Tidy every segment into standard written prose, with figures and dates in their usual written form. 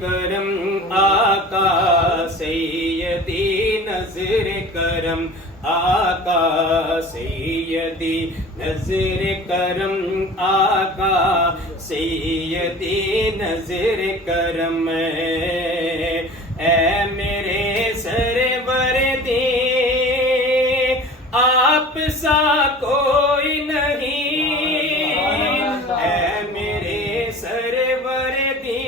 کرم آقا سیدی نظر کرم آقا سیدی نظر کرم آقا سیدی نظر کرم اے میرے سرور دی آپ سا کوئی نہیں اے میرے سرور دی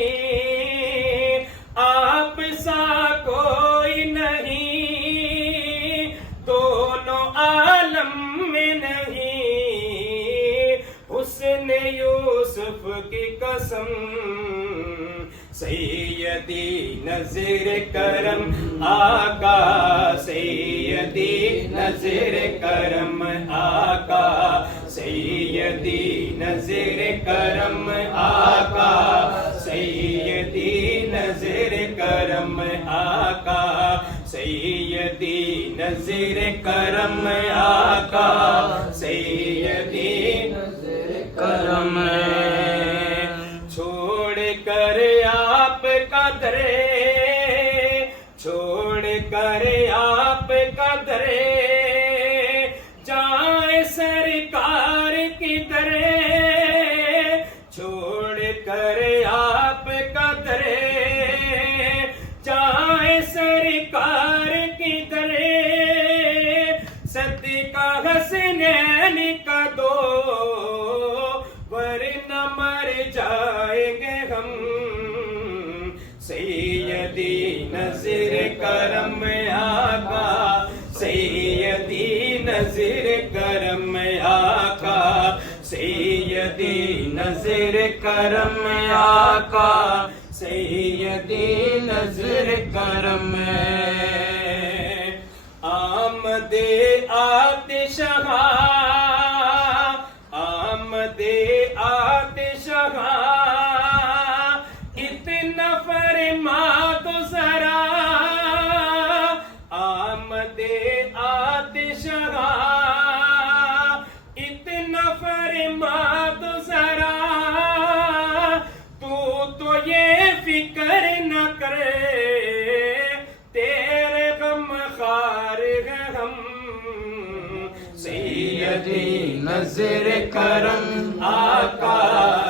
آپ سا کوئی نہیں دونوں عالم میں نہیں حسن یوسف کی قسم سیدی نظر کرم آقا سیدی نظر کرم آقا سیدی نظر کرم آقا سیدی نظر کرم آقا سیدی نظر کرم آقا سیدی نظر کرم چھوڑ کر آپ کا درے چھوڑ کر آپ کا درے جائے سرکار کی درے چھوڑ کر آپ کا درے جائے سرکار کی درے صدقہ حسنین کا دو ورنہ مر جائیں گے ہم سیدی نظر کرم آقا سیدی نظر کرم آقا سیدی نظر کرم آقا سیدی نظر کرم آمد آتش آمد آتش اتنا فرما تو ذرا آمد آتش اتنا فرما تو ذرا تو یہ فکر نہ کرے تیرے غم خار ہے ہم سیدی نظر کرم آقا